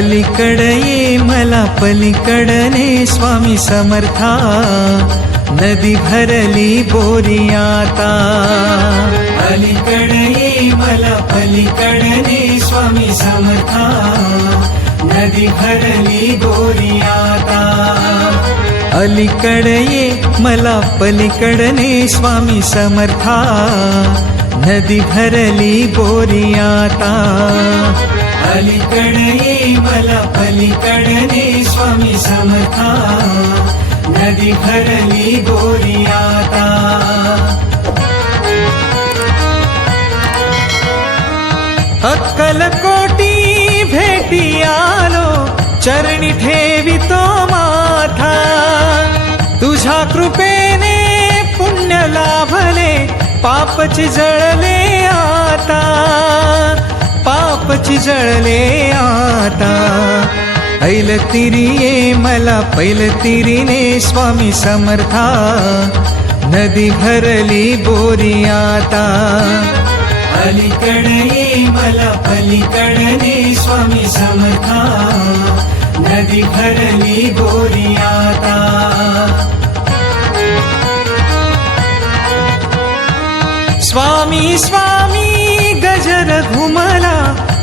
अलीकडे ये मला पलीकडने स्वामी समर्था, नदी भरली बोरी आता. अलीकडे ये मला पलीकडने स्वामी समर्था, नदी भरली बोरी आता. अलीकडे ये मला पलीकडने स्वामी समर्था, नदी भरली बोरी आता. अलीकडे ये मला पलीकडने स्वामी समर्था, नदी भरली बोरी आता. अक्कलकोटी भेटी आलो, चरणी ठेवितो माथा. तुझ्या कृपेने पुण्य लाभले, पापची जळले आता. पापची जळले आता. ऐलतिरी ये मला पैलतिरीने स्वामी समर्था, नदी भरली बोरी आता. अलीकडे ये मला पलीकडने स्वामी समर्था, नदी भरली बोरी आता. स्वामी स्वामी गजर घुमला,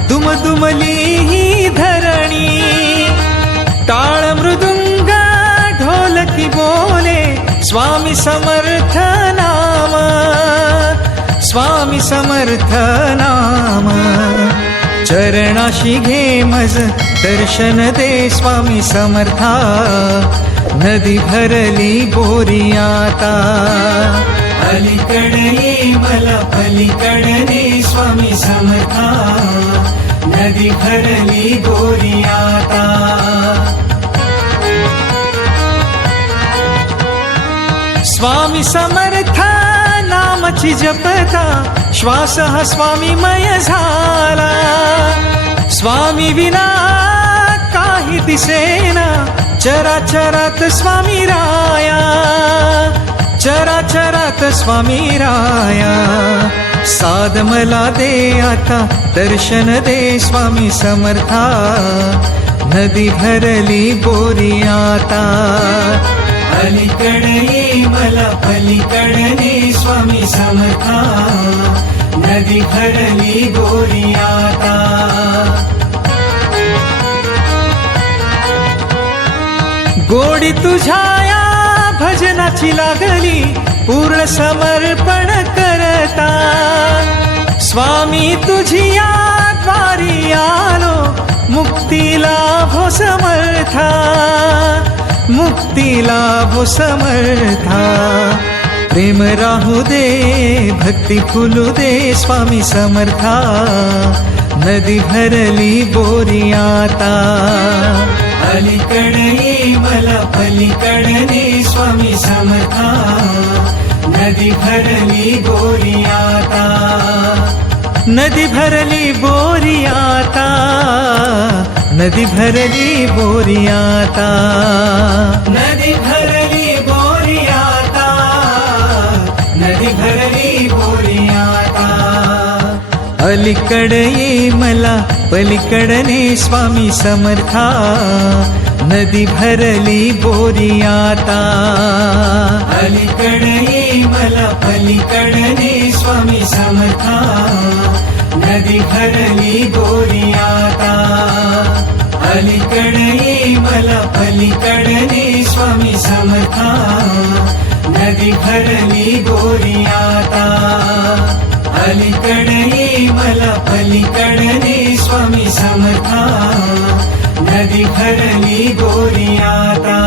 दुमदुमली ही धरणी. टाळ मृदुंग ढोलकी बोले, स्वामी समर्थ नाम. स्वामी समर्थ नाम. चरणाशी घे मज दर्शन दे स्वामी समर्था, नदी भरली बोरी आता. अलीकडे ये मला पलीकडने स्वामी समर्था, नदी भरली बोरी आता. स्वामी समर्थ नामची जपता, श्वास हा स्वामीमय झाला. स्वामी विना काही दिसेना, चराचरात स्वामी राया. चराचरात स्वामी राया. साध मला दे आता, दर्शन दे स्वामी समर्था, नदी भरली बोरी आता. अलीकडे ये मला पलीकडने स्वामी समर्था, नदी भरली बोरी आता. गोडी तुझ्या या भजनाची लागली, पूर्ण समर्पण करता. स्वामी तुझी या द्वारी आलो, मुक्ती लाभो समर्था. मुक्ती लाभो समर्था. प्रेम राहू दे, भक्ती फुलू दे स्वामी समर्था, नदी भरली बोरी आता. अलीकडे ये मला पलीकडने स्वामी समर्था, नदी भरली बोरी आता. नदी भरली बोरी आता. नदी भरली बोरी आता. नदी भरली बोरी आता. नदी भरली बोरी आता. अलीकडे ये मला पलीकडने स्वामी समर्था, नदी भरली बोरी आता. अलीकडे ये मला पलीकडने स्वामी समर्था, नदी भरली बोरी आता. अलीकडे ये मला पलीकडने स्वामी समर्था, नदी भरली बोरी आता. अलीकडे ये मला पलीकडने स्वामी समर्था, नदी भरली बोरी आता.